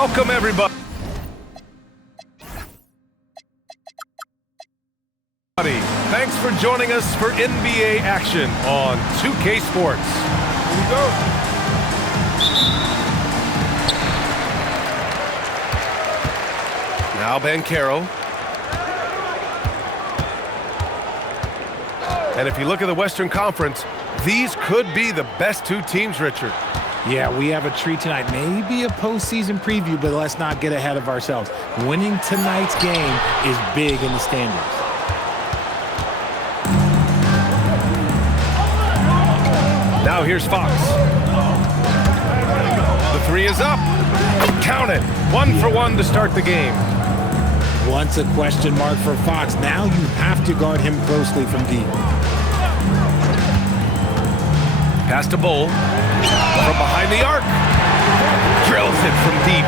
Welcome, everybody. Thanks for joining us for NBA action on 2K Sports. Here we go. Now Banchero. And if you look at the Western Conference, these could be the best two teams, Richard. Yeah, we have a treat tonight. Maybe a postseason preview, but let's not get ahead of ourselves. Winning tonight's game is big in the standings. Now here's Fox. The three is up. Count it. 1 for 1 to start the game. Once a question mark for Fox. Now you have to guard him closely from deep. Pass to Bull. From behind the arc. Drills it from deep.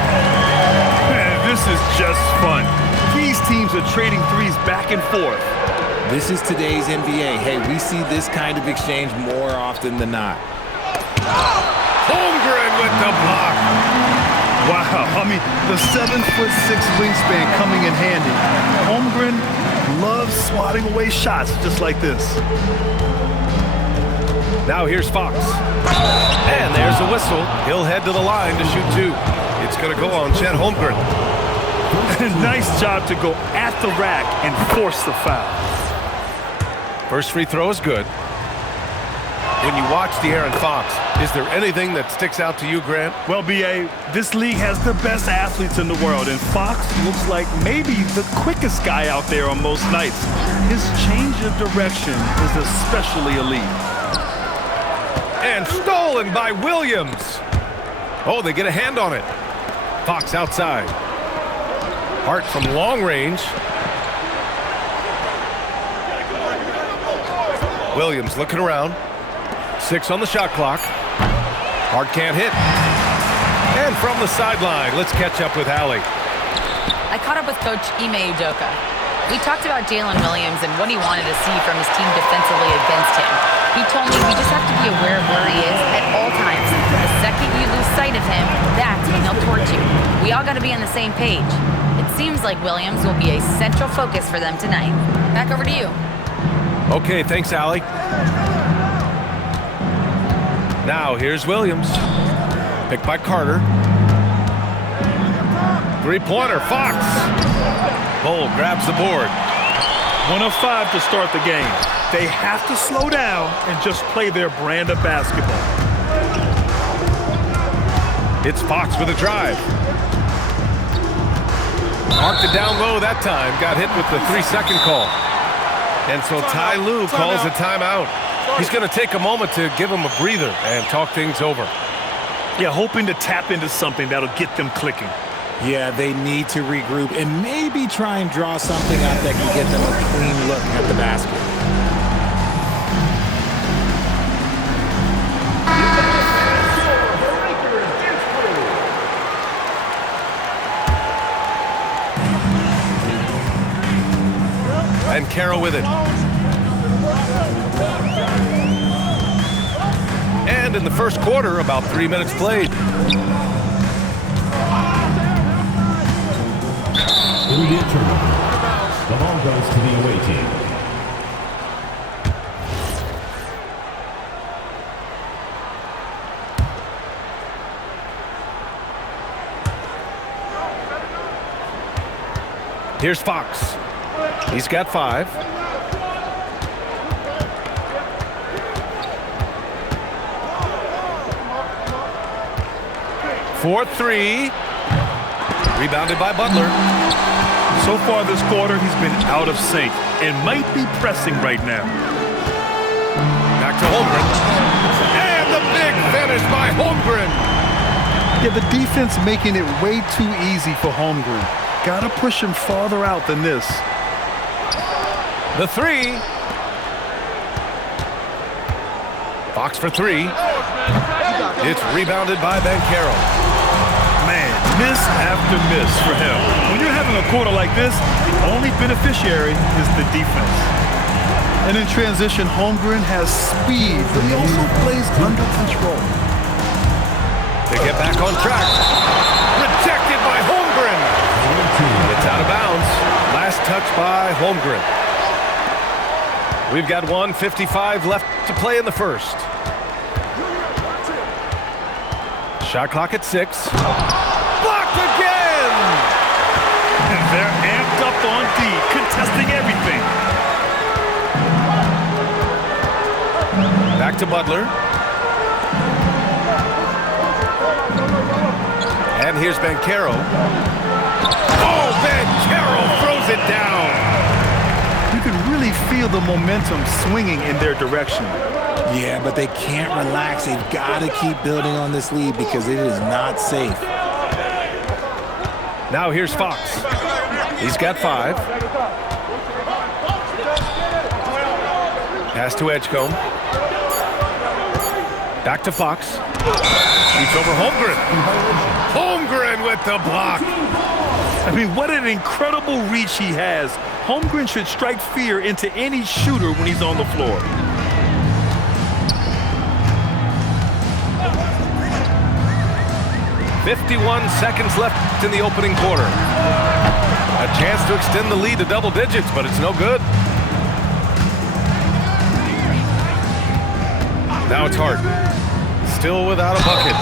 Man, this is just fun. These teams are trading threes back and forth. This is today's NBA. Hey, we see this kind of exchange more often than not. Holmgren with the block. Wow, I mean, the 7'6" wingspan coming in handy. Holmgren loves swatting away shots just like this. Now here's Fox. And there's a whistle. He'll head to the line to shoot 2. It's going to go on Chet Holmgren. Nice job to go at the rack and force the foul. First free throw is good. When you watch De'Aaron Fox, is there anything that sticks out to you, Grant? Well, B.A., this league has the best athletes in the world, and Fox looks like maybe the quickest guy out there on most nights. His change of direction is especially elite. And stolen by Williams. Oh, they get a hand on it. Fox outside. Hart from long range. Williams looking around. 6 on the shot clock. Hart can't hit. And from the sideline, let's catch up with Allie. I caught up with Coach Ime Udoka. We talked about Jalen Williams and what he wanted to see from his team defensively against him. He told me we just have to be aware of where he is at all times. The second you lose sight of him, that's when he'll torch you. We all got to be on the same page. It seems like Williams will be a central focus for them tonight. Back over to you. Okay, thanks, Allie. Now here's Williams. Picked by Carter. Three-pointer, Fox. Bull grabs the board. 1 of 5 to start the game. They have to slow down and just play their brand of basketball. It's Fox with a drive. Marked it down low that time. Got hit with the 3-second call. And so Ty Lue calls a timeout. He's going to take a moment to give him a breather and talk things over. Yeah, hoping to tap into something that'll get them clicking. Yeah, they need to regroup and maybe try and draw something up that can get them a clean look at the basket. And Carroll with it. And in the first quarter, about 3 minutes played. Immediate turnover. The ball goes to the away team. Here's Fox. He's got 5. For 3. Rebounded by Butler. So far this quarter, he's been out of sync and might be pressing right now. Back to Holmgren. And the big finish by Holmgren. Yeah, the defense making it way too easy for Holmgren. Got to push him farther out than this. The 3. Fox for 3. It's rebounded by Banchero. Man, miss after miss for him. When you're having a quarter like this, the only beneficiary is the defense. And in transition, Holmgren has speed, but he also plays under control. They get back on track. Rejected by Holmgren. We've got 1:55 left to play in the first. Shot clock at 6. Blocked again! And they're amped up on D, contesting everything. Back to Butler. And here's Banchero. Oh, Banchero throws it down. You can really feel the momentum swinging in their direction. Yeah, but they can't relax. They've got to keep building on this lead because it is not safe. Now here's Fox. He's got 5. Pass to Edgecombe. Back to Fox. Shoots over Holmgren. Holmgren with the block. I mean, what an incredible reach he has. Holmgren should strike fear into any shooter when he's on the floor. "51 seconds left in the opening quarter. A chance to extend the lead to double digits, but it's no good. Now it's Hart. Still without a bucket.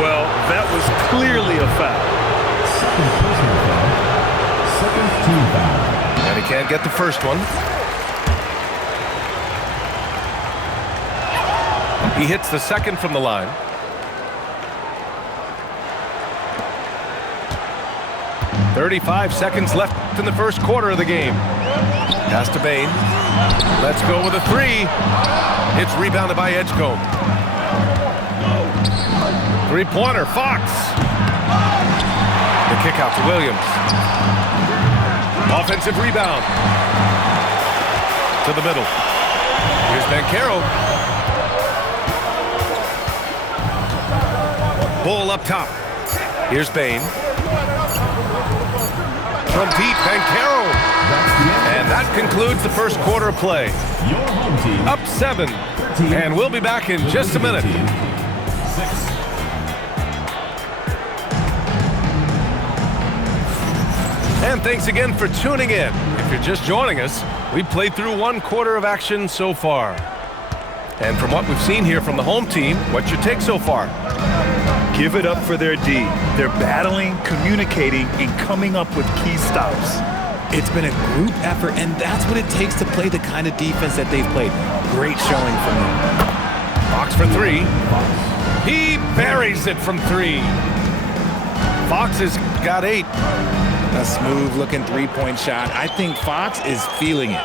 Well, that was clearly a foul. Second personal foul. Second team foul. And he can't get the first one. He hits the second from the line. "35 seconds left in the first quarter of the game. Pass to Bane. Let's go with a 3. It's rebounded by Edgecombe. Three-pointer, Fox. The kick out to Williams. Offensive rebound. To the middle. Here's Banchero. Bull up top. Here's Bane. From deep, Banchero. And that concludes the first quarter of play. Your home team. Up 7. And we'll be back in just a minute. 6. And thanks again for tuning in. If you're just joining us, we've played through 1 quarter of action so far. And from what we've seen here from the home team, what's your take so far? Give it up for their D. They're battling, communicating, and coming up with key stops. It's been a group effort, and that's what it takes to play the kind of defense that they've played. Great showing from them. Fox for 3. He buries it from 3. Fox has got 8. A smooth-looking three-point shot. I think Fox is feeling it.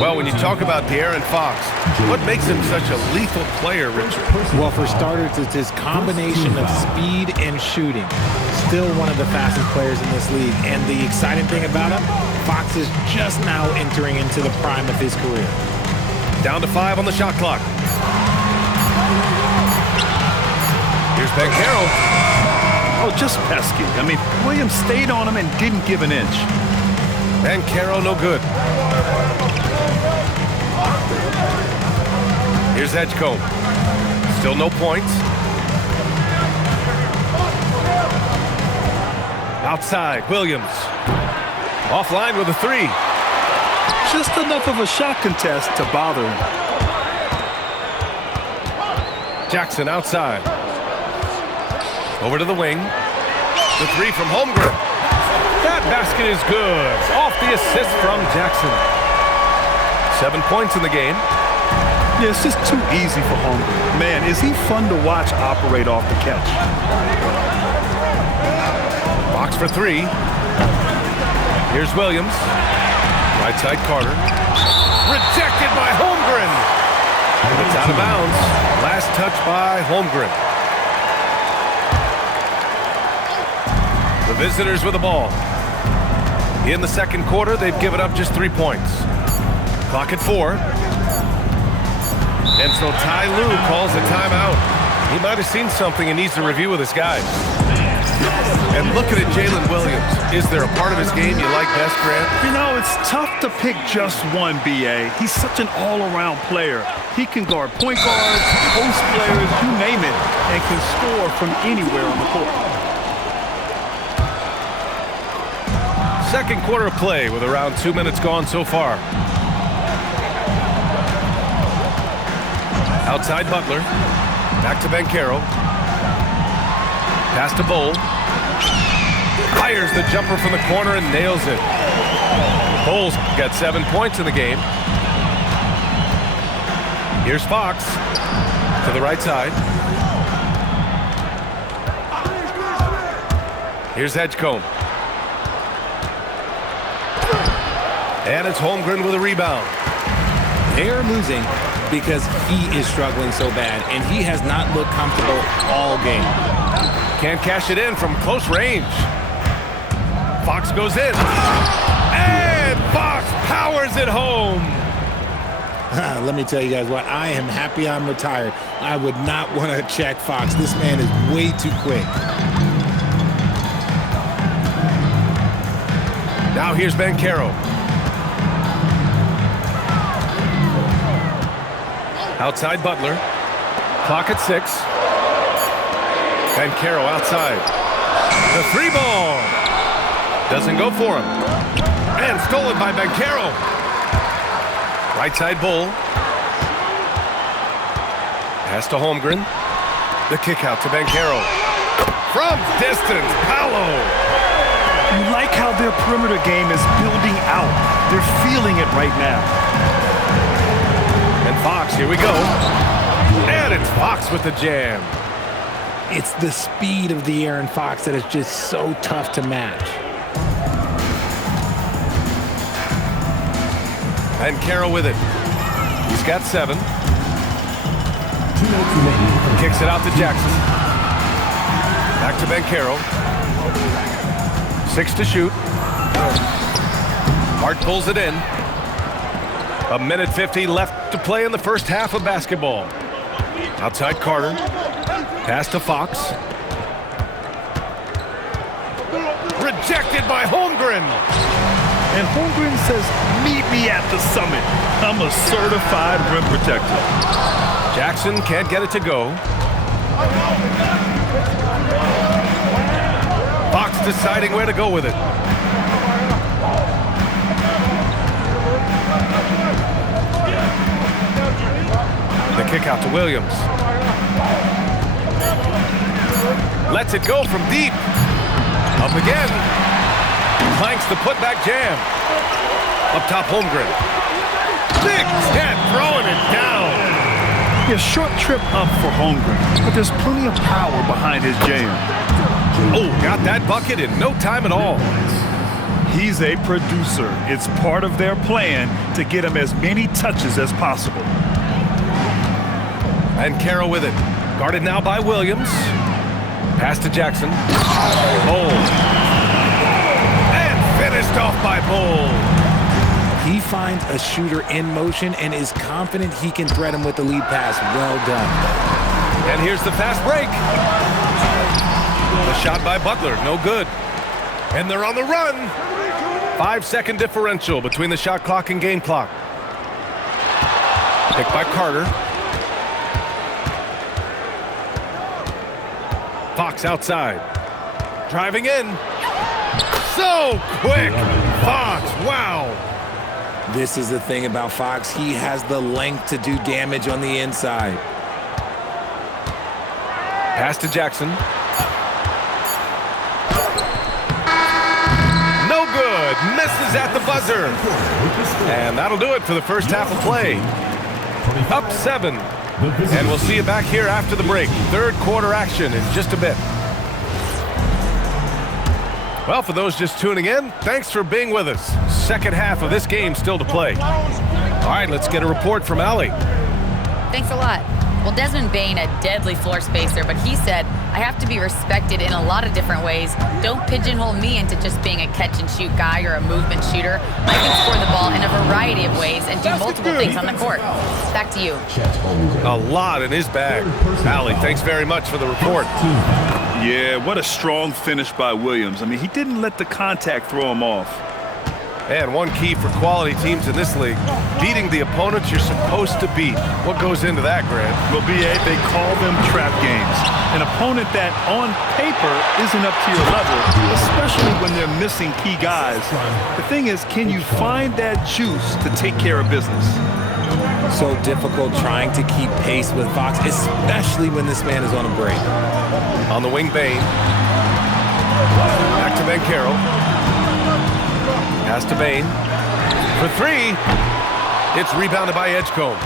Well, when you talk about De'Aaron Fox, what makes him such a lethal player, Richard? Well, for starters, it's his combination of speed and shooting. Still one of the fastest players in this league. And the exciting thing about him, Fox is just now entering into the prime of his career. Down to 5 on the shot clock. Here's Banchero. Oh, just pesky. I mean, Williams stayed on him and didn't give an inch. Banchero, no good. Here's Edgecombe. Still no points. Outside, Williams. Offline with a 3. Just enough of a shot contest to bother him. Jackson outside. Over to the wing. The 3 from Holmgren. That basket is good. Off the assist from Jackson. 7 points in the game. Yeah, it's just too easy for Holmgren. Man, is he fun to watch operate off the catch. Fox for 3. Here's Williams. Right side Carter. Rejected by Holmgren. It's out of bounds. Last touch by Holmgren. The visitors with the ball. In the second quarter, they've given up just 3 points. Clock at 4. And so Ty Lue calls a timeout. He might have seen something and needs to review with his guys. And looking at Jalen Williams, is there a part of his game you like best, Grant? You know, it's tough to pick just one, B.A. He's such an all-around player. He can guard point guards, post players, you name it, and can score from anywhere on the court. Second quarter of play with around 2 minutes gone so far. Outside Butler. Back to Banchero. Pass to Bol. Fires the jumper from the corner and nails it. Bol's got 7 points in the game. Here's Fox to the right side. Here's Edgecombe. And it's Holmgren with a rebound. They are losing because he is struggling so bad, and he has not looked comfortable all game. Can't cash it in from close range. Fox goes in. And Fox powers it home. Let me tell you guys what, I am happy I'm retired. I would not want to check Fox. This man is way too quick. Now here's Banchero. Outside Butler. Clock at 6. Banchero outside. The 3-ball. Doesn't go for him. And stolen by Banchero. Right side Bol. Pass to Holmgren. The kick out to Banchero. From distance, Paolo. You like how their perimeter game is building out. They're feeling it right now. And Fox, here we go. And it's Fox with the jam. It's the speed of the Aaron Fox that is just so tough to match. Banchero with it. He's got 7. 2 minutes remaining. Kicks it out to Jackson. Back to Banchero. 6 to shoot. Hart pulls it in. 1:50 left to play in the first half of basketball. Outside Carter. Pass to Fox. Rejected by Holmgren. And Holmgren says, meet me at the summit. I'm a certified rim protector. Jackson can't get it to go. Fox deciding where to go with it. The kick out to Williams. Lets it go from deep. Up again. Clanks the putback jam. Up top, Holmgren. Big Ted throwing it down. Yeah, short trip up for Holmgren, but there's plenty of power behind his jam. Oh, got that bucket in no time at all. He's a producer. It's part of their plan to get him as many touches as possible. Banchero with it. Guarded now by Williams. Pass to Jackson. Bol. And finished off by Bol. He finds a shooter in motion and is confident he can thread him with the lead pass. Well done. And here's the fast break. The shot by Butler, no good. And they're on the run. 5-second differential between the shot clock and game clock. Picked by Carter. Fox outside. Driving in. So quick. Fox, wow. This is the thing about Fox. He has the length to do damage on the inside. Pass to Jackson. No good. Misses at the buzzer. And that'll do it for the first half of play. Up 7. And we'll see you back here after the break. Third quarter action in just a bit. Well, for those just tuning in, thanks for being with us. Second half of this game still to play. All right, let's get a report from Allie. Thanks a lot. Well, Desmond Bane, a deadly floor spacer, but he said, I have to be respected in a lot of different ways. Don't pigeonhole me into just being a catch-and-shoot guy or a movement shooter. I can score the ball in a variety of ways and do multiple things on the court. Back to you. A lot in his bag. Allie, thanks very much for the report. Yeah, what a strong finish by Williams. I mean, he didn't let the contact throw him off. And one key for quality teams in this league, beating the opponents you're supposed to beat. What goes into that, Grant? Well, B.A., they call them trap games. An opponent that, on paper, isn't up to your level, especially when they're missing key guys. The thing is, can you find that juice to take care of business? So difficult trying to keep pace with Fox, especially when this man is on a break. On the wing, Bane. Back to Banchero. Pass to Bane. For three. It's rebounded by Edgecombe.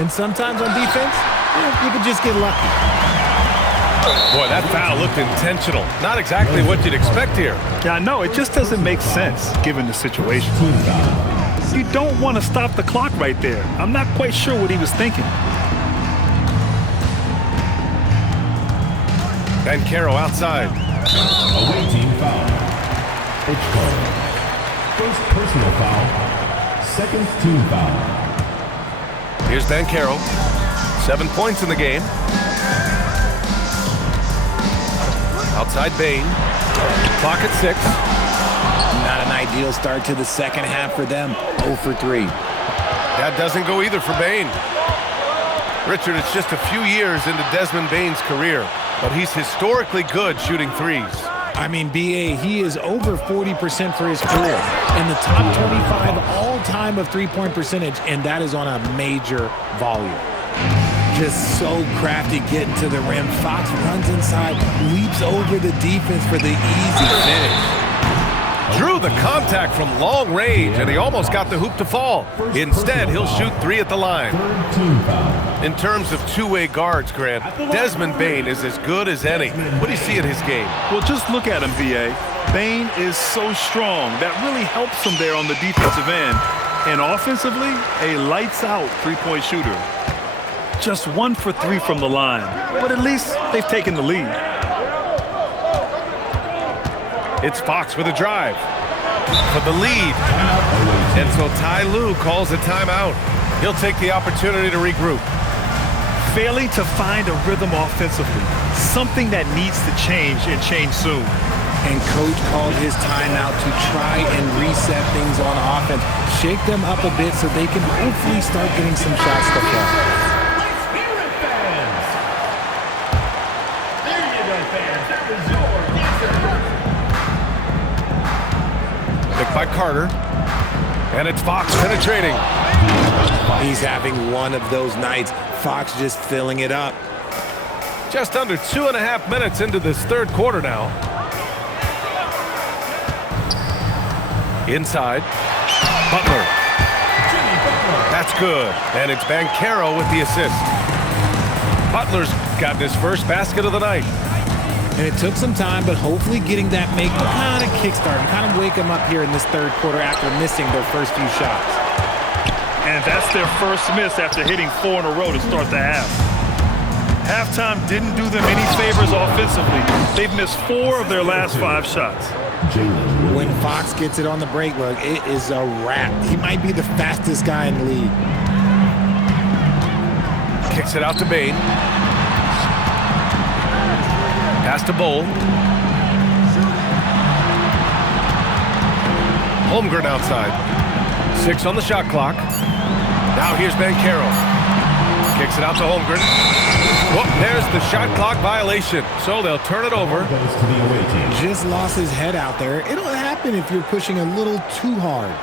And sometimes on defense, you can just get lucky. Boy, that foul looked intentional. Not exactly what you'd expect here. Yeah, I know. It just doesn't make sense given the situation. You don't want to stop the clock right there. I'm not quite sure what he was thinking. Banchero outside. Away team foul. Edgecombe. First personal foul. Second team foul. Here's Banchero. 7 points in the game. Outside Bane. Clock at 6. Not an ideal start to the second half for them. 0 for 3. That doesn't go either for Bane. Richard, it's just a few years into Desmond Bane's career, but he's historically good shooting threes. I mean, B.A., he is over 40% for his career. In the top 25 all-time of three-point percentage, and that is on a major volume. Just so crafty getting to the rim. Fox runs inside, leaps over the defense for the easy finish. Drew the contact from long range, and he almost got the hoop to fall. Instead, he'll shoot 3 at the line. In terms of two-way guards, Grant, Desmond Bane is as good as any. What do you see in his game? Well, just look at him, B.A. Bane is so strong. That really helps him there on the defensive end. And offensively, a lights-out three-point shooter. Just 1 for 3 from the line. But at least they've taken the lead. It's Fox with a drive for the lead. And so Ty Lue calls a timeout. He'll take the opportunity to regroup. Failing to find a rhythm offensively. Something that needs to change and change soon. And coach called his timeout to try and reset things on offense. Shake them up a bit so they can hopefully start getting some shots to fall. By Carter, and it's Fox penetrating. He's having one of those nights. Fox just filling it up. Just under 2.5 minutes into this third quarter now. Inside, Butler. That's good, and it's Banchero with the assist. Butler's got his first basket of the night. And it took some time, but hopefully getting that make kind of kickstart and kind of wake them up here in this third quarter after missing their first few shots. And that's their first miss after hitting 4 in a row to start the half. Halftime didn't do them any favors offensively. They've missed 4 of their last 5 shots. When Fox gets it on the break, look, it is a wrap. He might be the fastest guy in the league. Kicks it out to Bane. Pass to Bowl. Holmgren outside. 6 on the shot clock. Now here's Banchero. Kicks it out to Holmgren. Whoop, there's the shot clock violation. So they'll turn it over. Just lost his head out there. It'll happen if you're pushing a little too hard.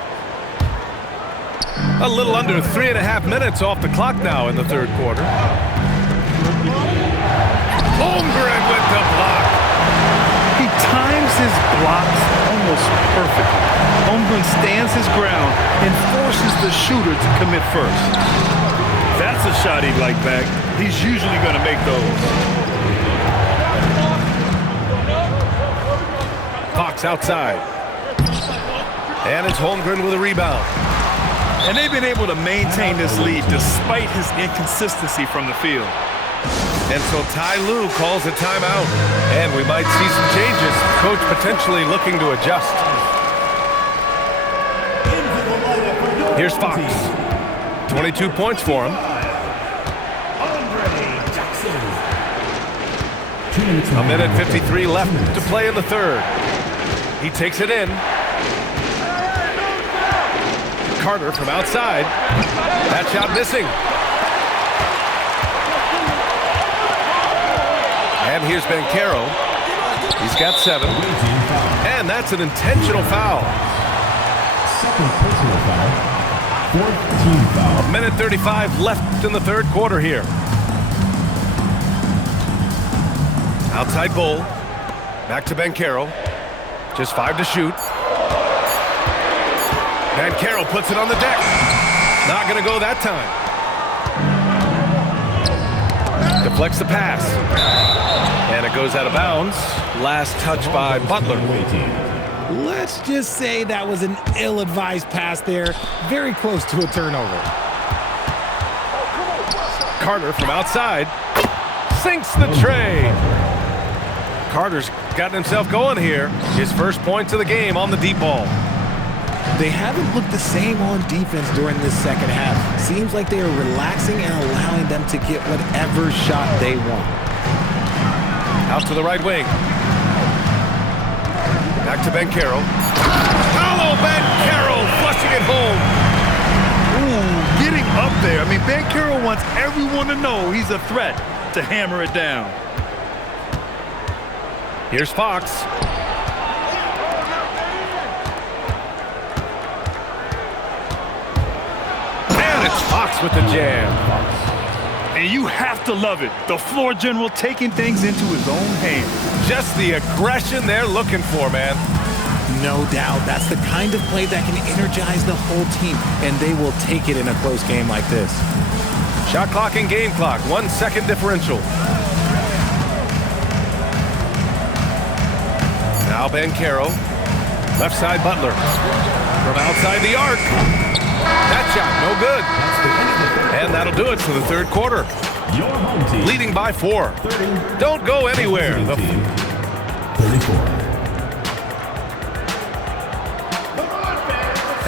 A little under 3.5 minutes off the clock now in the third quarter. Holmgren with the block. He times his blocks almost perfectly. Holmgren stands his ground and forces the shooter to commit first. That's a shot he'd like back. He's usually going to make those. Fox outside. And it's Holmgren with a rebound. And they've been able to maintain this lead despite his inconsistency from the field. And so Ty Lue calls a timeout. And we might see some changes. Coach potentially looking to adjust. Here's Fox. 22 points for him. A minute 53 left to play in the third. He takes it in. Carter from outside. That shot missing. And here's Banchero. He's got 7. And that's an intentional foul. Second personal foul. 4th team foul. 1:35 left in the third quarter here. Outside Bull. Back to Banchero. Just 5 to shoot. Banchero puts it on the deck. Not going to go that time. Deflects the pass. And it goes out of bounds. Last touch by Butler. Let's just say that was an ill-advised pass there. Very close to a turnover. Carter from outside. Sinks the tray. Carter's gotten himself going here. His first points of the game on the deep ball. They haven't looked the same on defense during this second half. Seems like they are relaxing and allowing them to get whatever shot they want. Out to the right wing. Back to Banchero. Paolo Banchero flushing it home. Ooh, getting up there. I mean, Banchero wants everyone to know he's a threat to hammer it down. Here's Fox. And it's Fox with the jam. And you have to love it. The floor general taking things into his own hands. Just the aggression they're looking for, man. No doubt. That's the kind of play that can energize the whole team, and they will take it in a close game like this. Shot clock and game clock. 1 second differential. Now Banchero. Left side Butler. From outside the arc. That shot, no good. And that'll do it for the third quarter. Your home team. Leading by 4. Don't go anywhere. Team, 34.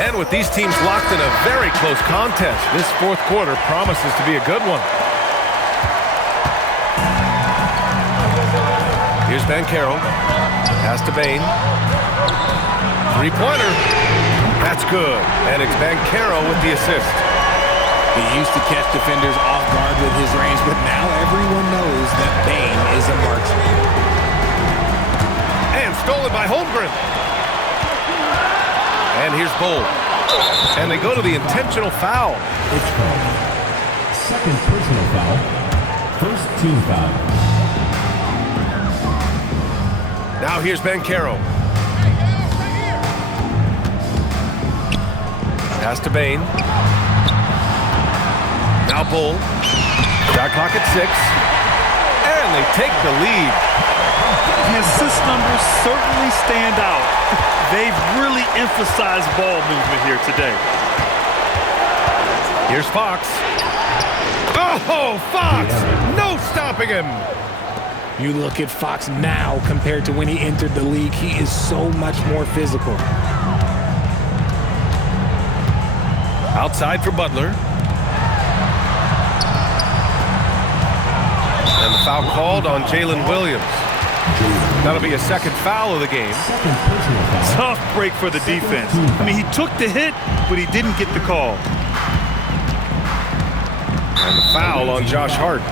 And with these teams locked in a very close contest, this fourth quarter promises to be a good one. Here's Banchero. Pass to Bane. Three-pointer. That's good. And it's Banchero with the assist. He used to catch defenders off guard with his range, but now everyone knows that Bane is a marksman. And stolen by Holmgren. And here's Bull. And they go to the intentional foul. It's called. Second personal foul. First team foul. Now here's Banchero. Pass to Bane. Now Bull. Shot clock at 6. And they take the lead. The assist numbers certainly stand out. They've really emphasized ball movement here today. Here's Fox. Oh, Fox! No stopping him! You look at Fox now compared to when he entered the league, he is so much more physical. Outside for Butler. And the foul called on Jalen Williams. That'll be a second foul of the game. Second personal foul. Tough break for the defense. I mean, he took the hit, but he didn't get the call. And the foul on Josh Hart.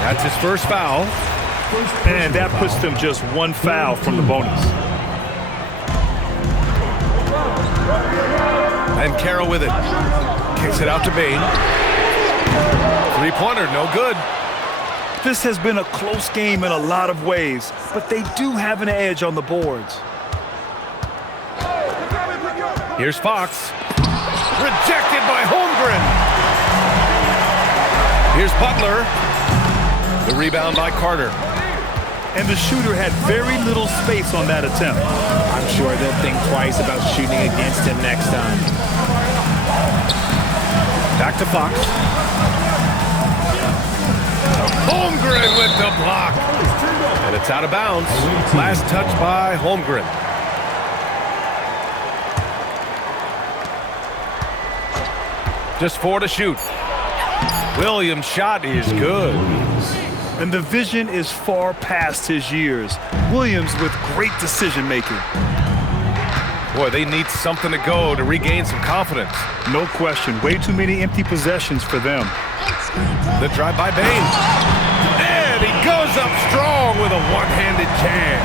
That's his first foul. And that puts them just 1 foul from the bonus. And Carroll with it. Kicks it out to Bane. Three-pointer, no good. This has been a close game in a lot of ways, but they do have an edge on the boards. Here's Fox. Rejected by Holmgren. Here's Butler. The rebound by Carter. And the shooter had very little space on that attempt. I'm sure they'll think twice about shooting against him next time. Back to Fox. Holmgren with the block. And it's out of bounds. Last touch by Holmgren. Just 4 to shoot. Williams' shot is good. And the vision is far past his years. Williams with great decision-making. Boy, they need something to go to regain some confidence. No question. Way too many empty possessions for them. The drive by Bane. And he Goes up strong with a one-handed jam.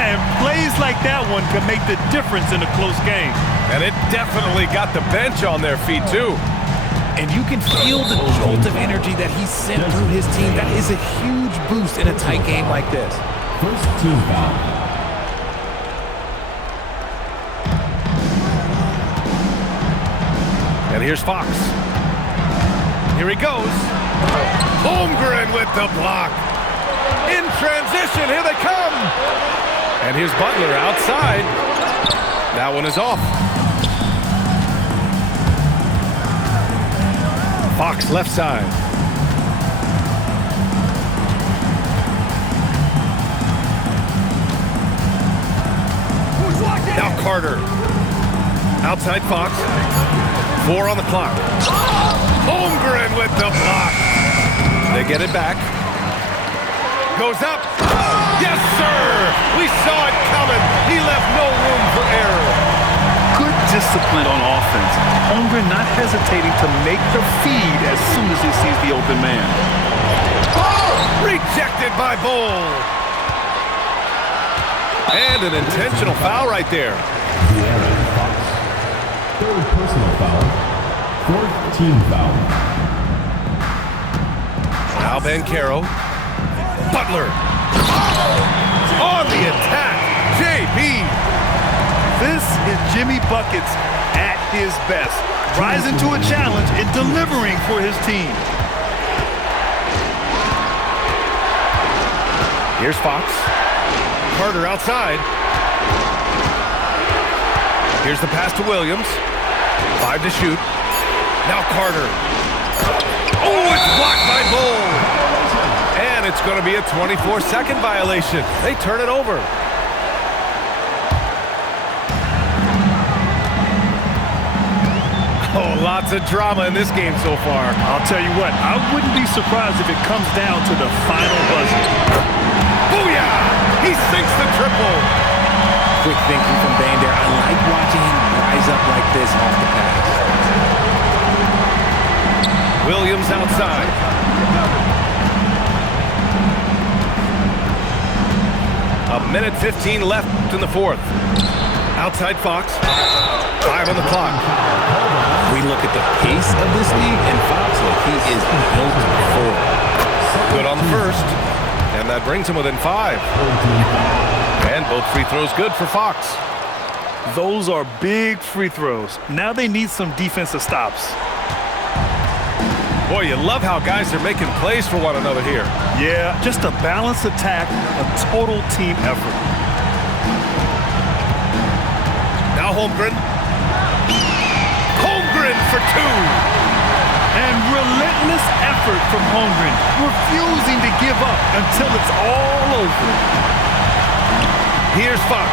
And plays like that one can make the difference in a close game. And it definitely got the bench on their feet, too. And you can feel the jolt of energy that he sent through his team. That is a huge boost in a tight game like this. First team foul. And here's Fox. Here he goes. Holmgren with the block. In transition, here they come. And here's Butler outside. That one is off. Fox left side. Now Carter. Outside Fox. 4 on the clock. Holmgren with the block. They get it back. Goes up. Yes, sir! We saw it coming. He left no room for error. Good discipline on offense. Holmgren not hesitating to make the feed as soon as he sees the open man. Rejected by Bull. And an intentional foul right there. De'Aaron Fox. Third personal foul. Fourth team foul. Now Banchero. Butler. On the attack. JB. This is Jimmy Buckets at his best. Rising to a challenge and delivering for his team. Here's Fox. Carter outside. Here's the pass to Williams. 5 to shoot. Now Carter. Oh, it's blocked by Bull. And it's going to be a 24-second violation. They turn it over. Oh, lots of drama in this game so far. I'll tell you what, I wouldn't be surprised if it comes down to the final buzzer. Booyah! He sinks the triple. Quick thinking from Bane there. I like watching him rise up like this off the pass. Williams outside. A minute 15 left in the fourth. Outside Fox. 5 on the clock. We look at the pace of this league, and Fox, he is built for it. Good on the first. And that brings him within 5. And both free throws good for Fox. Those are big free throws. Now they need some defensive stops. Boy, you love how guys are making plays for one another here. Yeah, just a balanced attack, a total team effort. Now Holmgren. Holmgren for 2. And relentless effort from Holmgren, refusing to give up until it's all over. Here's Fox.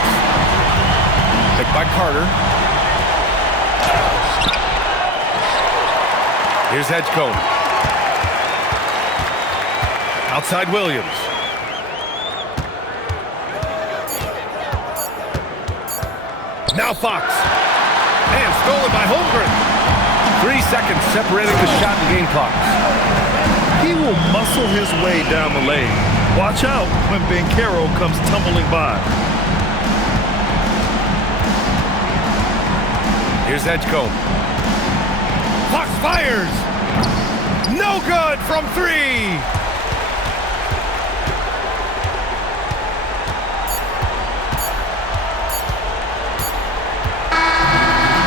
Picked by Carter. Here's Edgecombe. Outside Williams. Now Fox. And stolen by Holmgren. 3 seconds separating the shot and game clocks. He will muscle his way down the lane. Watch out when Banchero comes tumbling by. Here's Edgecombe. Fox fires. No good from 3.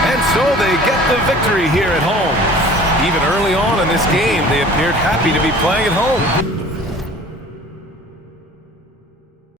And so they get the victory here at home. Even early on in this game, they appeared happy to be playing at home.